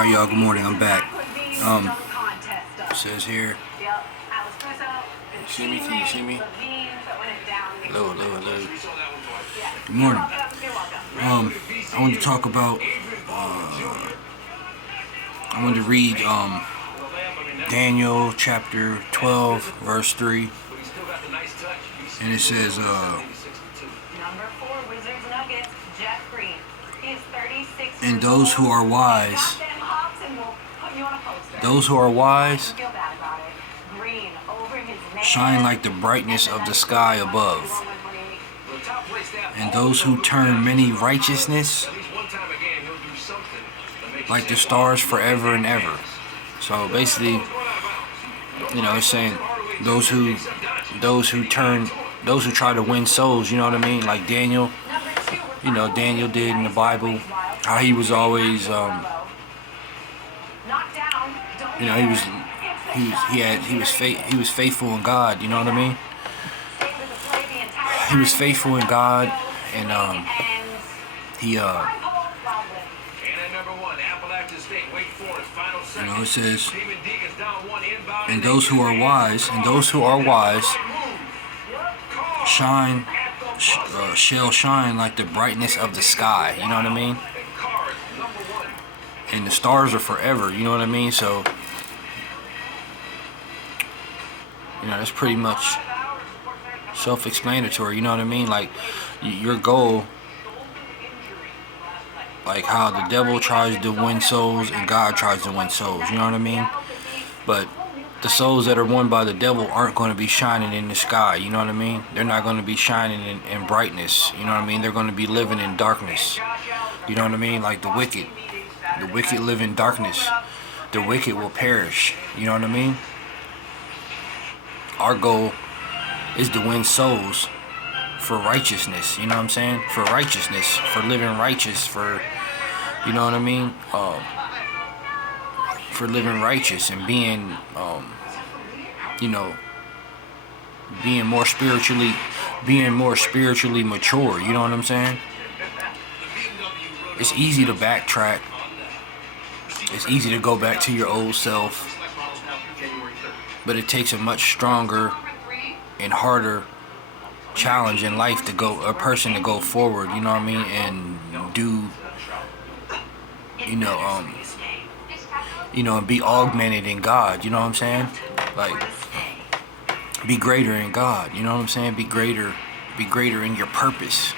Alright, y'all, good morning. I'm back. It says here. You see me? Can you see me? Hello, hello, hello. Good morning. I want to talk about. I want to read Daniel chapter 12, verse 3, and it says, and those who are wise, shine like the brightness of the sky above, and those who turn many righteousness like the stars forever and ever. So basically, it's saying those who try to win souls, you know what I mean? Like Daniel, Daniel did in the Bible, how he was always, he was faithful in God, you know what I mean? He was faithful in God, and it says, and those who are wise, shall shine like the brightness of the sky, you know what I mean? And the stars are forever, you know what I mean? So, that's pretty much self-explanatory, you know what I mean? Like, your goal, like how the devil tries to win souls and God tries to win souls, you know what I mean? But the souls that are won by the devil aren't going to be shining in the sky, you know what I mean? They're not going to be shining in brightness, you know what I mean? They're going to be living in darkness, you know what I mean? Like the wicked live in darkness. The wicked will perish, you know what I mean? Our goal is to win souls for righteousness, you know what I'm saying? For righteousness, for living righteous, for, you know what I mean? For living righteous and being, being more spiritually mature, you know what I'm saying? It's easy to backtrack. It's easy to go back to your old self, but it takes a much stronger and harder challenge in life a person to go forward, you know what I mean, and do, and be augmented in God, you know what I'm saying? Like, be greater in God, you know what I'm saying? Be greater in your purpose.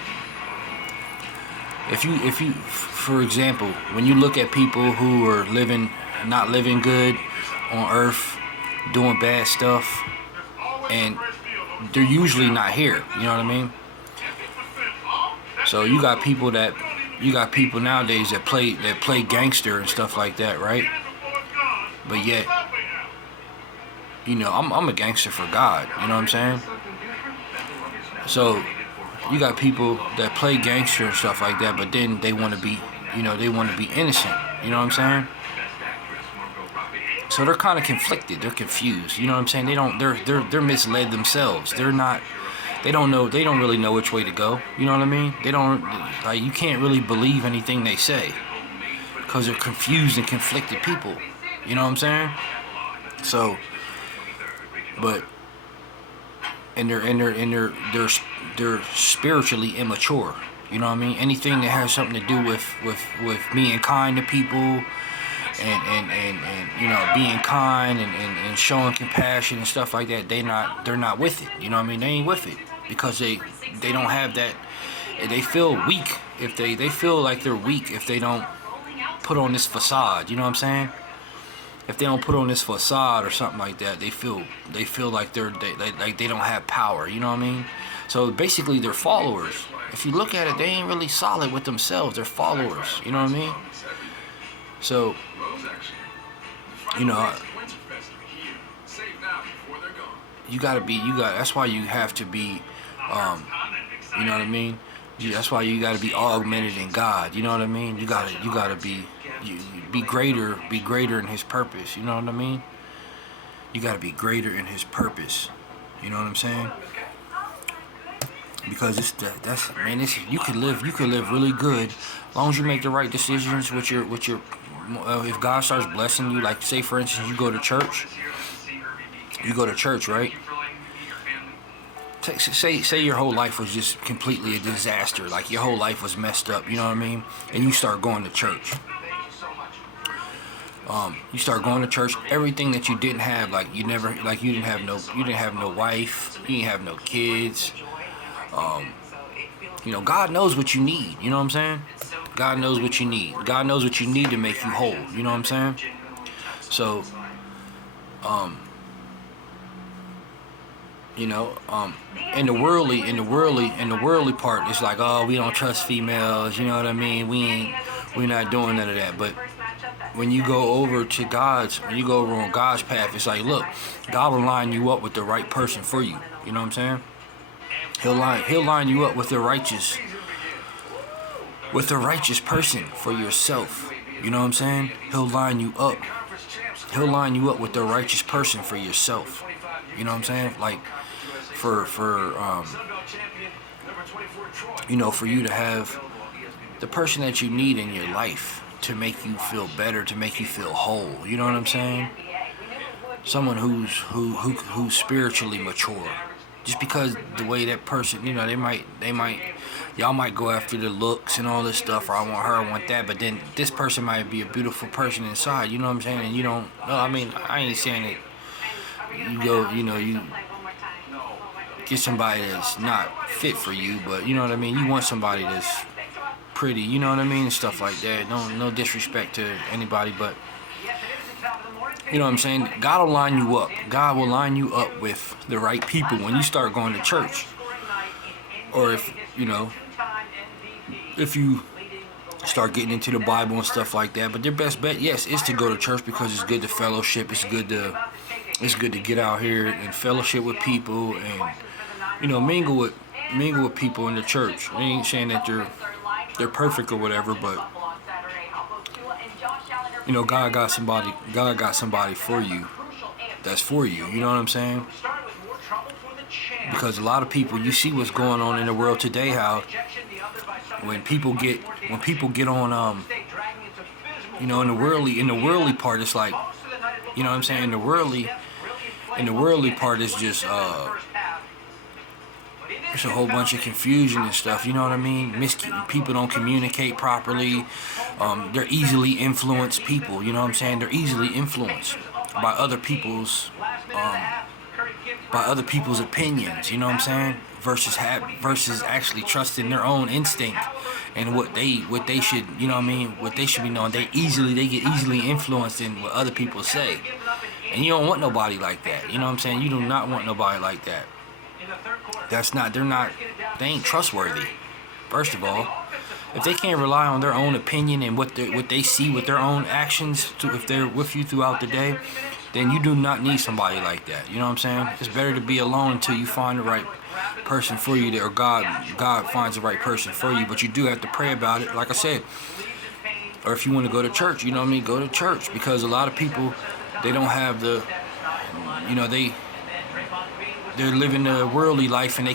If you, for example, when you look at people who are not living good on earth, doing bad stuff, and they're usually not here, you know what I mean? So you got people nowadays that play gangster and stuff like that, right? But yet, I'm a gangster for God, you know what I'm saying? So you got people that play gangster and stuff like that, but then they want to be, innocent, you know what I'm saying? So they're kind of conflicted. They're confused. You know what I'm saying? They're misled themselves. They don't really know which way to go. You know what I mean? You can't really believe anything they say because they're confused and conflicted people. You know what I'm saying? So, but and they're spiritually immature. You know what I mean? Anything that has something to do with being kind to people, and being kind and showing compassion and stuff like that, they're not with it. You know what I mean? They ain't with it because they don't have that. They feel weak if they feel like they're weak if they don't put on this facade. You know what I'm saying? If they don't put on this facade or something like that, they feel like they don't have power. You know what I mean? So basically, they're followers. If you look at it, they ain't really solid with themselves. They're followers. You know what I mean? So, that's why you have to be, you know what I mean? That's why you gotta be augmented in God, you know what I mean? You gotta be greater in His purpose, you know what I mean? You gotta be greater in His purpose, you know what I'm saying? Because you can live really good as long as you make the right decisions with your if God starts blessing you, like say for instance you go to church, right? Say your whole life was just completely a disaster, like your whole life was messed up, you know what I mean? And you start going to church. You start going to church. Everything that you didn't have, like you didn't have no wife, you didn't have no kids. God knows what you need. You know what I'm saying? God knows what you need. God knows what you need to make you whole. You know what I'm saying? So, in the worldly part, it's like, oh, we don't trust females. You know what I mean? We're not doing none of that. But when you go over on God's path, it's like, look, God will line you up with the right person for you. You know what I'm saying? He'll line you up with the righteous person for yourself. You know what I'm saying? He'll line you up with the righteous person for yourself. You know what I'm saying? Like for you to have the person that you need in your life to make you feel better, to make you feel whole. You know what I'm saying? Someone who's spiritually mature. Just because the way that person, y'all might go after the looks and all this stuff, or I want her, I want that, but then this person might be a beautiful person inside, you know what I'm saying? And you don't, no, I mean, I ain't saying that you get somebody that's not fit for you, but you know what I mean? You want somebody that's pretty, you know what I mean? And stuff like that. No disrespect to anybody, but you know what I'm saying? God will line you up. God will line you up with the right people when you start going to church. Or if you start getting into the Bible and stuff like that. But their best bet, yes, is to go to church because it's good to fellowship. It's good to get out here and fellowship with people and mingle with people in the church. I ain't saying that they're perfect or whatever, but God got somebody for you that's for you. You know what I'm saying? Because a lot of people, you see what's going on in the world today, how when people get on in the worldly part, it's like, you know what I'm saying, in the worldly part is just there's a whole bunch of confusion and stuff, you know what I mean? People don't communicate properly. They're easily influenced people, you know what I'm saying? They're easily influenced by other people's opinions, you know what I'm saying? Versus actually trusting their own instinct and what they should, you know what I mean? What they should be knowing. They get easily influenced in what other people say. And you don't want nobody like that, you know what I'm saying? You do not want nobody like that. They ain't trustworthy. First of all, if they can't rely on their own opinion and what they see with their own actions, if they're with you throughout the day, then you do not need somebody like that. You know what I'm saying? It's better to be alone until you find the right person for you, or God finds the right person for you. But you do have to pray about it, like I said. Or if you want to go to church, you know what I mean? Go to church, because a lot of people, they don't have they're living a worldly life and they're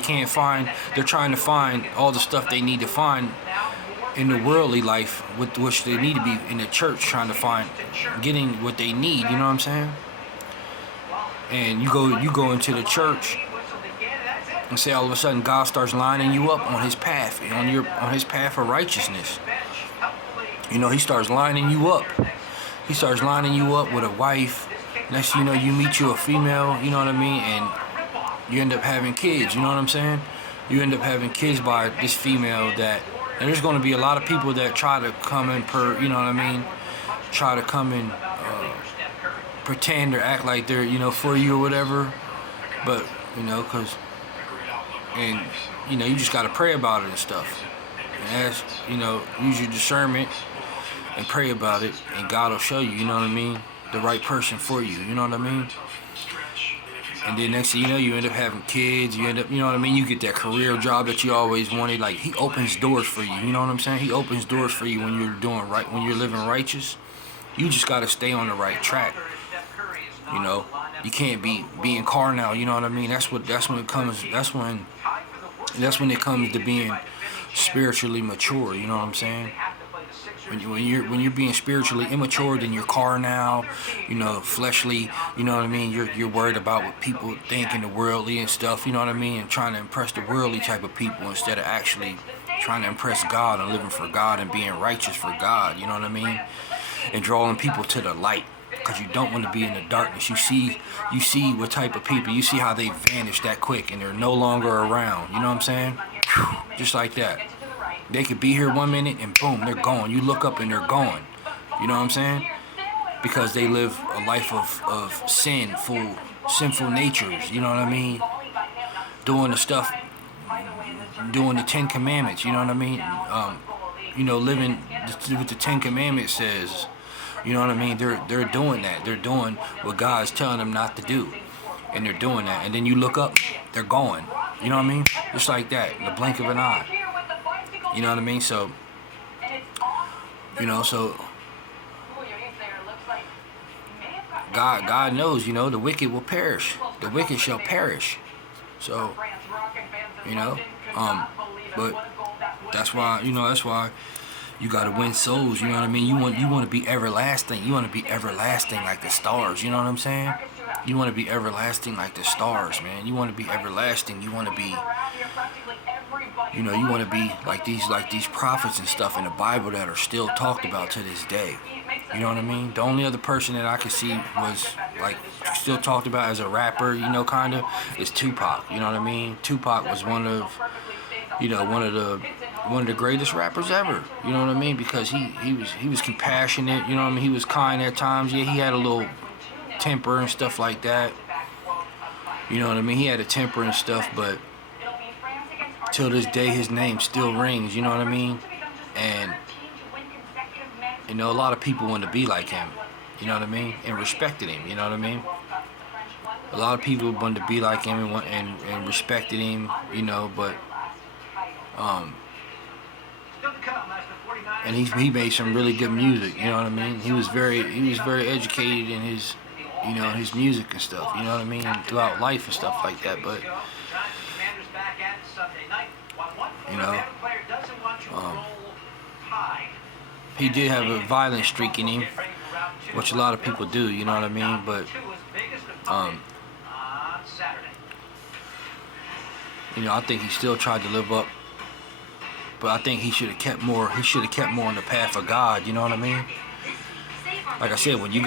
trying to find all the stuff they need to find in the worldly life, with which they need to be in the church trying to find, getting what they need, you know what I'm saying? And you go into the church and say all of a sudden God starts lining you up on his path, on his path of righteousness. He starts lining you up. He starts lining you up with a wife. Next thing you know, you meet you a female, you know what I mean? And you end up having kids, you know what I'm saying? You end up having kids by this female and there's going to be a lot of people that try to come and try to come and pretend or act like they're, for you or whatever. But, you just got to pray about it and stuff. And ask, use your discernment and pray about it, and God will show you, you know what I mean, the right person for you, you know what I mean? And then next thing you know, you end up having kids, you end up, you know what I mean, you get that career job that you always wanted. Like, he opens doors for you, you know what I'm saying? He opens doors for you when you're doing right, when you're living righteous. You just got to stay on the right track, You can't be being carnal, you know what I mean? That's when it comes to being spiritually mature, you know what I'm saying? when you're being spiritually immature, then you're carnal, fleshly. You know what I mean? You're worried about what people think and the worldly and stuff. You know what I mean? And trying to impress the worldly type of people instead of actually trying to impress God and living for God and being righteous for God. You know what I mean? And drawing people to the light. Because you don't want to be in the darkness. You see what type of people. You see how they vanish that quick and they're no longer around. You know what I'm saying? Just like that. They could be here 1 minute and boom, they're gone. You look up and they're gone. You know what I'm saying? Because they live a life of sinful natures. You know what I mean? Doing the stuff, doing the 10 Commandments. You know what I mean? Living what the 10 Commandments says. You know what I mean? They're doing that. They're doing what God's telling them not to do. And they're doing that. And then you look up, they're gone. You know what I mean? Just like that, in the blink of an eye. You know what I mean? So, God knows, the wicked will perish. The wicked shall perish. So, but that's why, you gotta win souls. You know what I mean? You want to be everlasting. You want to be everlasting like the stars. You know what I'm saying? You want to be everlasting like the stars, man. You want to be everlasting. You want to be, you want to be like these prophets and stuff in the Bible that are still talked about to this day. You know what I mean? The only other person that I could see was like still talked about as a rapper, kind of, is Tupac. You know what I mean? Tupac was one of the greatest rappers ever. You know what I mean? Because he was compassionate. You know what I mean? He was kind at times. Yeah, he had a little temper and stuff like that. You know what I mean? He had a temper and stuff, but till this day his name still rings. You know what I mean? And a lot of people want to be like him. You know what I mean? And respected him. You know what I mean? A lot of people wanted to be like him and respected him. But and he made some really good music. You know what I mean? He was very educated in his his music and stuff. You know what I mean? And throughout life and stuff like that. But he did have a violent streak in him, which a lot of people do. You know what I mean? But I think he still tried to live up. But I think he should have kept more. He should have kept more on the path of God. You know what I mean? Like I said, when you're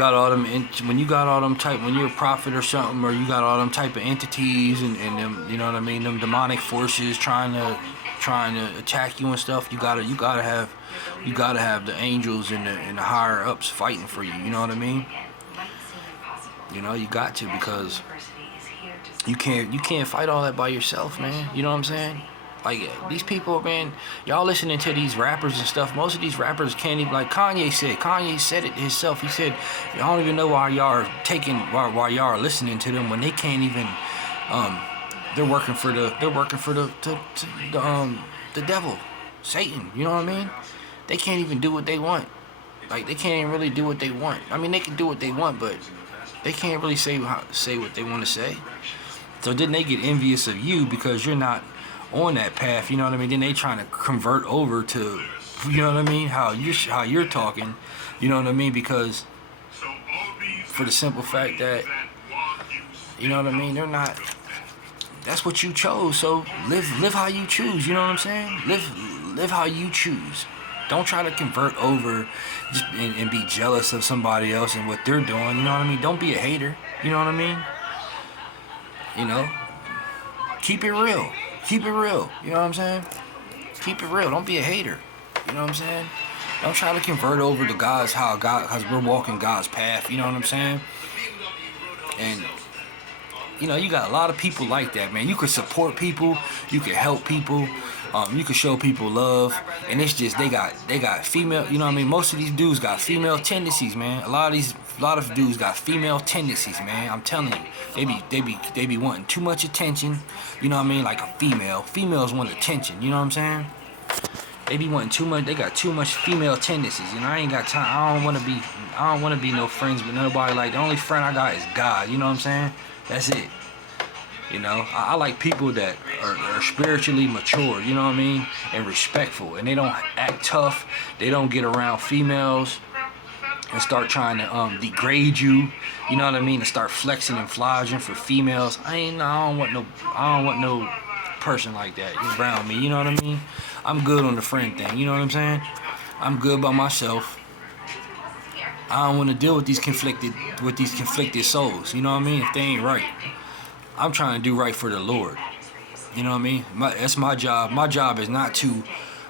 a prophet or something, or you got all them type of entities and them, you know what I mean, them demonic forces trying to attack you and stuff, you gotta have the angels and the higher ups fighting for you. You know what I mean? You got to, because you can't fight all that by yourself, man. You know what I'm saying? Like, these people, man, y'all listening to these rappers and stuff, most of these rappers can't even, like Kanye said it himself. He said, I don't even know why y'all are listening to them when they can't even, they're working for the devil, Satan. You know what I mean? They can't even do what they want. Like, they can't even really do what they want. I mean, they can do what they want, but they can't really say what they want to say. So then they get envious of you because you're not on that path. You know what I mean? Then they trying to convert over to, you know what I mean, how you're talking. You know what I mean? Because for the simple fact that, you know what I mean, they're not. That's what you chose. So live how you choose. You know what I'm saying? Live how you choose. Don't try to convert over just and be jealous of somebody else and what they're doing. You know what I mean? Don't be a hater. You know what I mean? Keep it real. Keep it real. You know what I'm saying? Keep it real. Don't be a hater. You know what I'm saying? Don't try to convert over to because we're walking God's path. You know what I'm saying? And you got a lot of people like that, man. You could support people. You could help people. You could show people love. And it's just they got female. You know what I mean? Most of these dudes got female tendencies, man. A lot of dudes got female tendencies, man. I'm telling you, they be wanting too much attention. You know what I mean? Like a female. Females want attention. You know what I'm saying? They be wanting too much. They got too much female tendencies. I ain't got time. I don't want to be no friends with nobody. Like, the only friend I got is God. You know what I'm saying? That's it. You know, I like people that are spiritually mature, you know what I mean, and respectful, and they don't act tough. They don't get around females and start trying to degrade you. You know what I mean? And start flexing and flogging for females. I don't want no person like that around me. You know what I mean? I'm good on the friend thing. You know what I'm saying? I'm good by myself. I don't want to deal with these conflicted souls. You know what I mean? If they ain't right, I'm trying to do right for the Lord. You know what I mean? That's my job. My job is not to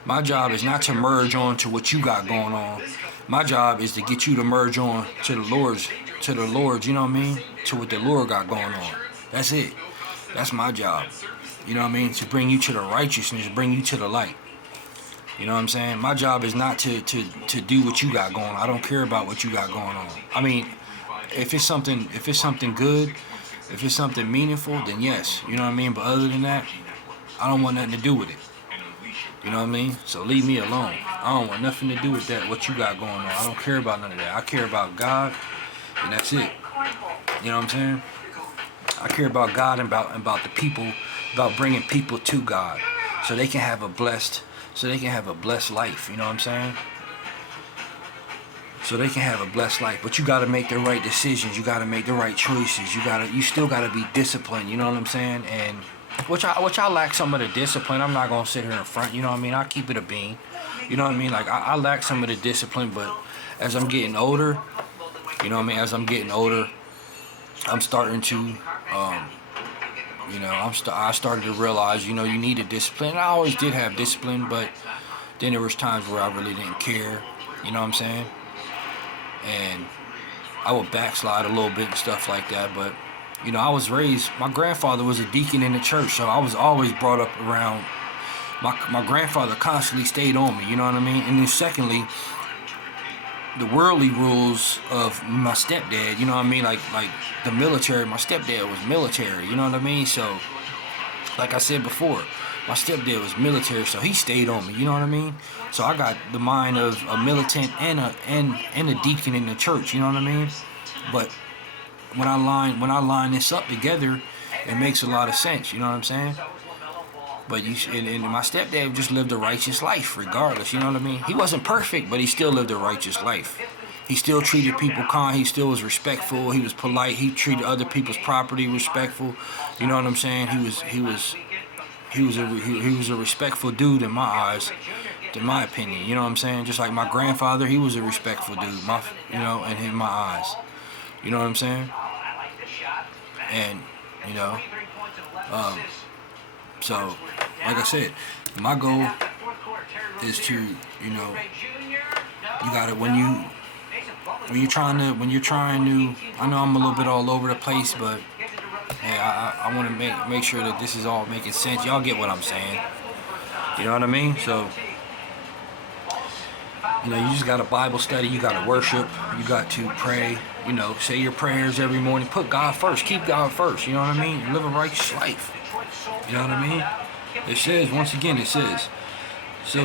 merge on to what you got going on. My job is to get you to merge on to the Lord's, you know what I mean? To what the Lord got going on. That's it. That's my job. You know what I mean? To bring you to the righteousness, bring you to the light. You know what I'm saying? My job is not to do what you got going on. I don't care about what you got going on. I mean, if it's something good, if it's something meaningful, then yes. You know what I mean? But other than that, I don't want nothing to do with it. You know what I mean? So leave me alone. I don't want nothing to do with that, what you got going on. I don't care about none of that. I care about God, and that's it. You know what I'm saying? I care about God and about the people, about bringing people to God, so they can have a blessed life. You know what I'm saying? So they can have a blessed life. But you got to make the right decisions. You got to make the right choices. You still got to be disciplined. You know what I'm saying? And which I lack some of the discipline. I'm not gonna sit here in front. You know what I mean? I keep it a bean. You know what I mean? Like I lack some of the discipline. But as I'm getting older, you know what I mean? As I'm getting older, I'm starting to, I started to realize, you know, you need a discipline. I always did have discipline, but then there was times where I really didn't care. You know what I'm saying? And I would backslide a little bit and stuff like that. But you know, I was raised, my grandfather was a deacon in the church, so I was always brought up around, my grandfather constantly stayed on me, you know what I mean? And then secondly, the worldly rules of my stepdad, you know what I mean? Like the military, my stepdad was military, you know what I mean? So, like I said before, my stepdad was military, so he stayed on me, you know what I mean? So I got the mind of a militant and a deacon in the church, you know what I mean? But when I line this up together, it makes a lot of sense. You know what I'm saying? But and my stepdad just lived a righteous life, regardless. You know what I mean? He wasn't perfect, but he still lived a righteous life. He still treated people kind. He still was respectful. He was polite. He treated other people's property respectful. You know what I'm saying? He was a respectful dude in my eyes, in my opinion. You know what I'm saying? Just like my grandfather, he was a respectful dude. In my eyes. You know what I'm saying? And, you know, so, like I said, my goal is to, you know, you gotta, when you're trying to, I know I'm a little bit all over the place, but, hey, I want to make sure that this is all making sense. Y'all get what I'm saying. You know what I mean? So, you know, you just got a Bible study, you got to worship, you got to pray, you know, say your prayers every morning, put God first, keep God first, you know what I mean? Live a righteous life, you know what I mean? It says, once again, so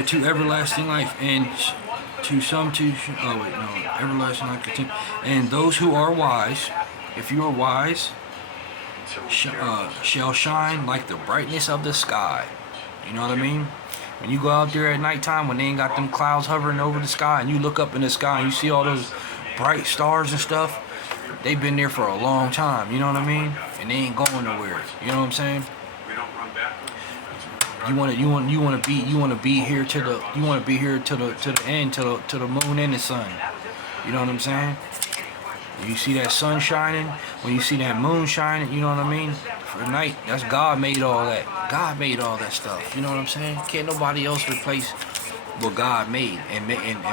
to everlasting life, and everlasting life continue, and those who are wise, if you are wise, shall shine like the brightness of the sky, you know what I mean? When you go out there at nighttime, when they ain't got them clouds hovering over the sky, and you look up in the sky and you see all those bright stars and stuff, they've been there for a long time, you know what I mean? And they ain't going nowhere, you know what I'm saying? You want to be here to the end, to the moon and the sun. You know what I'm saying? When you see that sun shining, when you see that moon shining, you know what I mean? For night, that's God made all that. God made all that stuff. You know what I'm saying? Can't nobody else replace what God made and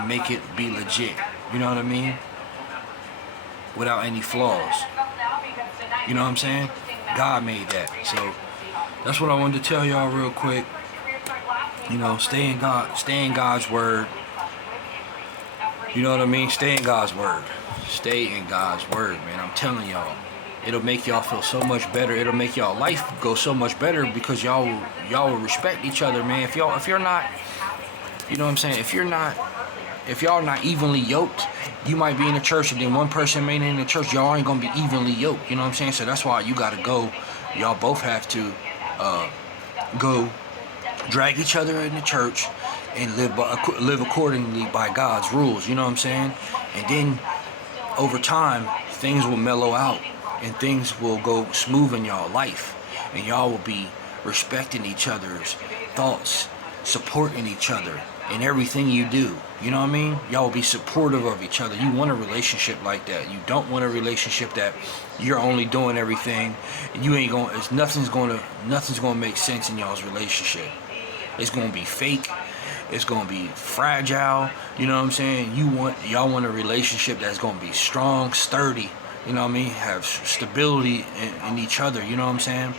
make it be legit. You know what I mean? Without any flaws. You know what I'm saying? God made that. So that's what I wanted to tell y'all real quick. You know, stay in God's word. You know what I mean? Stay in God's word. Stay in God's word, man. I'm telling y'all. It'll make y'all feel so much better. It'll make y'all life go so much better because y'all will respect each other, man. If you're not, you know what I'm saying? If y'all not evenly yoked, you might be in the church and then one person ain't in the church, y'all ain't gonna be evenly yoked. You know what I'm saying? So that's why you gotta go Y'all both have to go drag each other in the church and live accordingly by God's rules. You know what I'm saying? And then over time, things will mellow out and things will go smooth in y'all life, and y'all will be respecting each other's thoughts, supporting each other in everything you do. You know what I mean? Y'all will be supportive of each other. You want a relationship like that. You don't want a relationship that you're only doing everything and you ain't going. Nothing's going to make sense in y'all's relationship. It's going to be fake. It's going to be fragile. You know what I'm saying? Y'all want a relationship that's going to be strong, sturdy. You know what I mean? Have stability in each other. You know what I'm saying?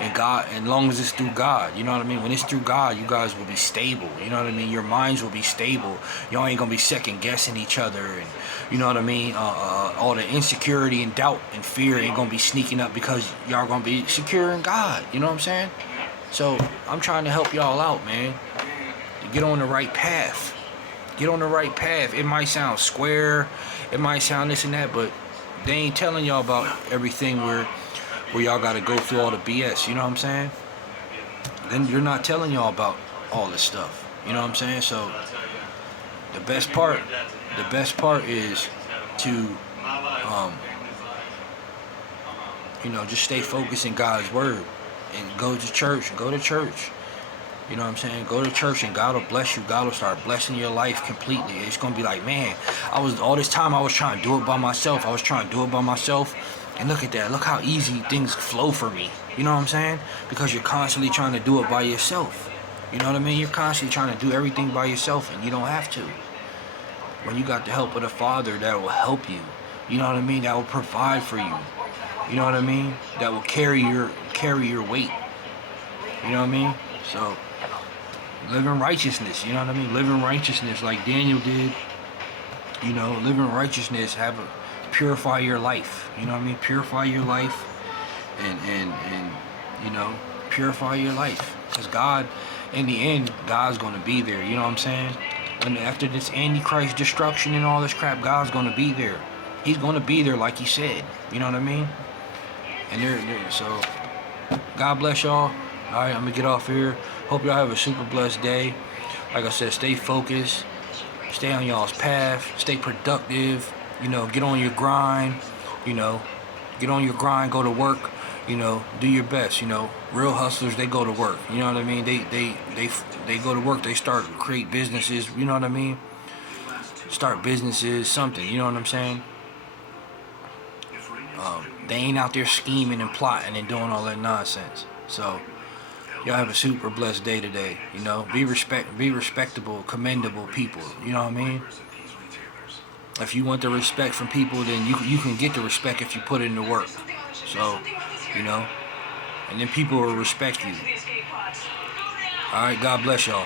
And God, as long as it's through God, you know what I mean? When it's through God, you guys will be stable. You know what I mean? Your minds will be stable. Y'all ain't gonna be second guessing each other, and you know what I mean? All the insecurity and doubt and fear ain't gonna be sneaking up because y'all gonna be secure in God. You know what I'm saying? So I'm trying to help y'all out, man, to get on the right path. Get on the right path. It might sound square, it might sound this and that, but they ain't telling y'all about everything where y'all gotta go through all the BS, you know what I'm saying? Then you're not telling y'all about all this stuff, you know what I'm saying? So the best part is to, just stay focused in God's word and go to church. You know what I'm saying? Go to church and God will bless you. God will start blessing your life completely. It's gonna be like, man, all this time I was trying to do it by myself. And look at that. Look how easy things flow for me. You know what I'm saying? Because you're constantly trying to do it by yourself. You know what I mean? You're constantly trying to do everything by yourself, and you don't have to. When you got the help of the Father that will help you. You know what I mean? That will provide for you. You know what I mean? That will carry your weight. You know what I mean? So live in righteousness. You know what I mean? Live in righteousness like Daniel did. Live in righteousness. Purify your life. You know what I mean? Purify your life, and purify your life. Because God, in the end, God's gonna be there. You know what I'm saying? And after this Antichrist destruction and all this crap, God's gonna be there. He's gonna be there like He said. You know what I mean? And so, God bless y'all. All right, I'm gonna get off here. Hope y'all have a super blessed day. Like I said, stay focused. Stay on y'all's path. Stay productive. Get on your grind. Get on your grind. Go to work. Do your best. Real hustlers, they go to work. You know what I mean? They go to work. They start to create businesses. You know what I mean? Start businesses, something. You know what I'm saying? They ain't out there scheming and plotting and doing all that nonsense. So y'all have a super blessed day today. Be respectable, commendable people. You know what I mean? If you want the respect from people, then you can get the respect if you put in the work. So, and then people will respect you. All right, God bless y'all.